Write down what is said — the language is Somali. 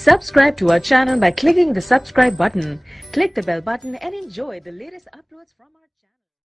Subscribe to our channel by clicking the subscribe button. Click the bell button and enjoy the latest uploads from our channel.